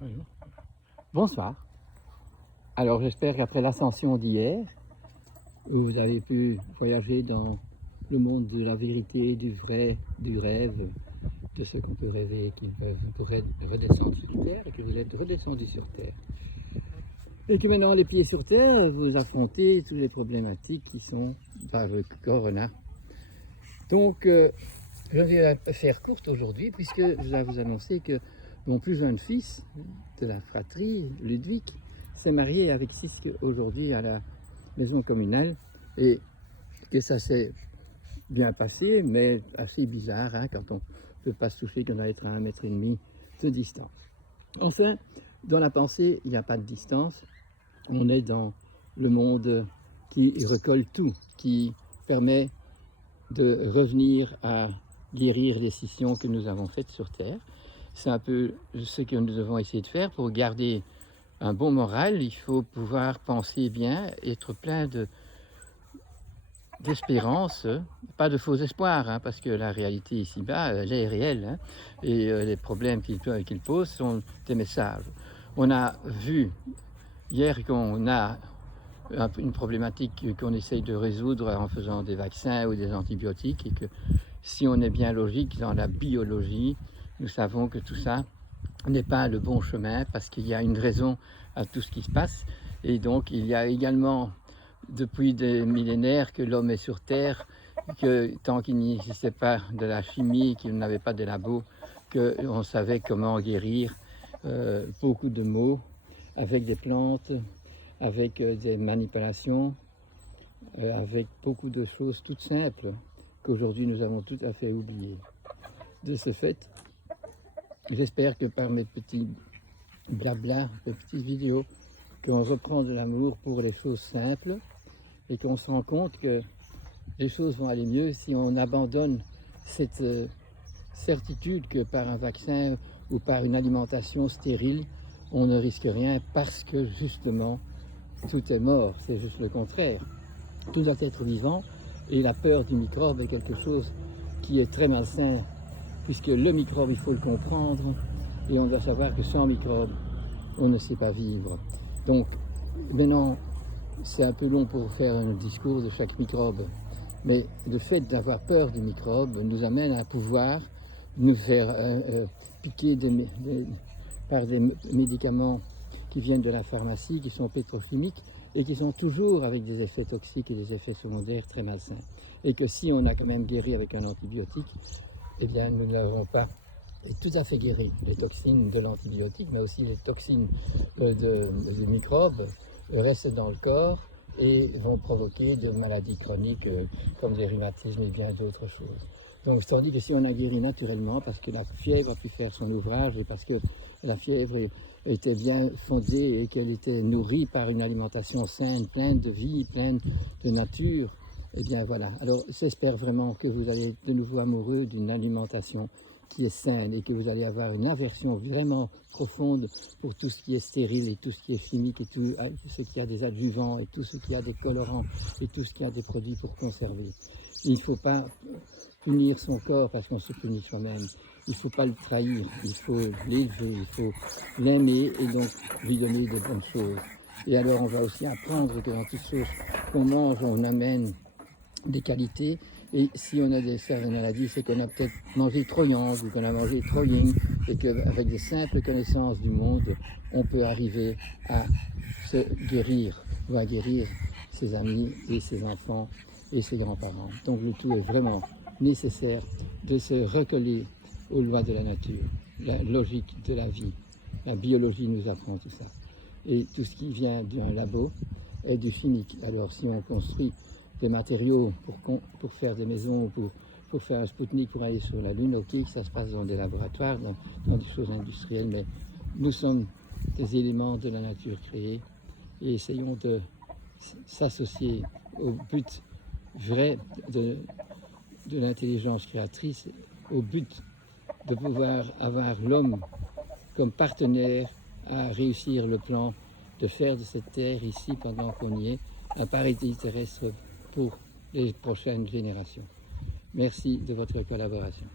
Bonjour. Bonsoir. Alors j'espère qu'après l'ascension d'hier, où vous avez pu voyager dans le monde de la vérité, du vrai, du rêve, de ce qu'on peut rêver, qui pourrait redescendre sur Terre, et que vous êtes redescendu sur Terre. Et que maintenant, les pieds sur Terre, vous affrontez toutes les problématiques qui sont par le corona. Donc, je vais la faire courte aujourd'hui, puisque je vais vous annoncer que mon plus jeune fils de la fratrie, Ludwig, s'est marié avec Sisk aujourd'hui à la maison communale, et que ça s'est bien passé, mais assez bizarre, hein, quand on ne peut pas se toucher, qu'on doit être à 1,5 m de distance. Enfin, dans la pensée, il n'y a pas de distance. On est dans le monde qui recolle tout, qui permet de revenir à guérir les scissions que nous avons faites sur Terre. C'est un peu ce que nous devons essayer de faire pour garder un bon moral. Il faut pouvoir penser bien, être plein d'espérance, pas de faux espoirs, hein, parce que la réalité ici-bas, elle est réelle, hein, et les problèmes qu'il pose sont des messages. On a vu hier qu'on a une problématique qu'on essaye de résoudre en faisant des vaccins ou des antibiotiques, et que si on est bien logique dans la biologie, nous savons que tout ça n'est pas le bon chemin, parce qu'il y a une raison à tout ce qui se passe. Et donc il y a également, depuis des millénaires, que l'homme est sur Terre, que tant qu'il n'existait pas de la chimie, qu'il n'avait pas de labo, qu'on savait comment guérir beaucoup de maux avec des plantes, avec des manipulations, avec beaucoup de choses toutes simples qu'aujourd'hui nous avons tout à fait oubliées. De ce fait, j'espère que par mes petits blabla, mes petites vidéos, qu'on reprend de l'amour pour les choses simples, et qu'on se rend compte que les choses vont aller mieux si on abandonne cette certitude que par un vaccin ou par une alimentation stérile, on ne risque rien, parce que justement tout est mort. C'est juste le contraire. Tout doit être vivant, et la peur du microbe est quelque chose qui est très malsain, puisque le microbe, il faut le comprendre, et on doit savoir que sans microbe, on ne sait pas vivre. Donc maintenant, c'est un peu long pour faire un discours de chaque microbe, mais le fait d'avoir peur du microbe nous amène à pouvoir nous faire piquer par des médicaments qui viennent de la pharmacie, qui sont pétrochimiques, et qui sont toujours avec des effets toxiques et des effets secondaires très malsains. Et que si on a quand même guéri avec un antibiotique, eh bien nous n'avons pas tout à fait guéri les toxines de l'antibiotique, mais aussi les toxines des microbes restent dans le corps et vont provoquer des maladies chroniques comme des rhumatismes et bien d'autres choses. Donc tandis que si on a guéri naturellement, parce que la fièvre a pu faire son ouvrage, et parce que la fièvre était bien fondée et qu'elle était nourrie par une alimentation saine, pleine de vie, pleine de nature, et bien voilà. Alors j'espère vraiment que vous allez être de nouveau amoureux d'une alimentation qui est saine, et que vous allez avoir une aversion vraiment profonde pour tout ce qui est stérile et tout ce qui est chimique et tout ce qui a des adjuvants et tout ce qui a des colorants et tout ce qui a des produits pour conserver. Il ne faut pas punir son corps parce qu'on se punit soi-même. Il ne faut pas le trahir, il faut l'élever, il faut l'aimer et donc lui donner de bonnes choses. Et alors on va aussi apprendre que dans toutes choses qu'on mange, on amène des qualités, et si on a certaines maladies, c'est qu'on a peut-être mangé trop yang ou qu'on a mangé trop yin, et qu'avec des simples connaissances du monde, on peut arriver à se guérir ou à guérir ses amis et ses enfants et ses grands-parents. Donc le tout est vraiment nécessaire de se recoller aux lois de la nature, la logique de la vie. La biologie nous apprend tout ça. Et tout ce qui vient d'un labo est du chimique. Alors si on construit des matériaux pour faire des maisons, pour faire un Spoutnik, pour aller sur la Lune, ok, ça se passe dans des laboratoires, dans des choses industrielles, mais nous sommes des éléments de la nature créée, et essayons de s'associer au but vrai de l'intelligence créatrice, au but de pouvoir avoir l'homme comme partenaire à réussir le plan de faire de cette terre ici, pendant qu'on y est, un paradis terrestre pour les prochaines générations. Merci de votre collaboration.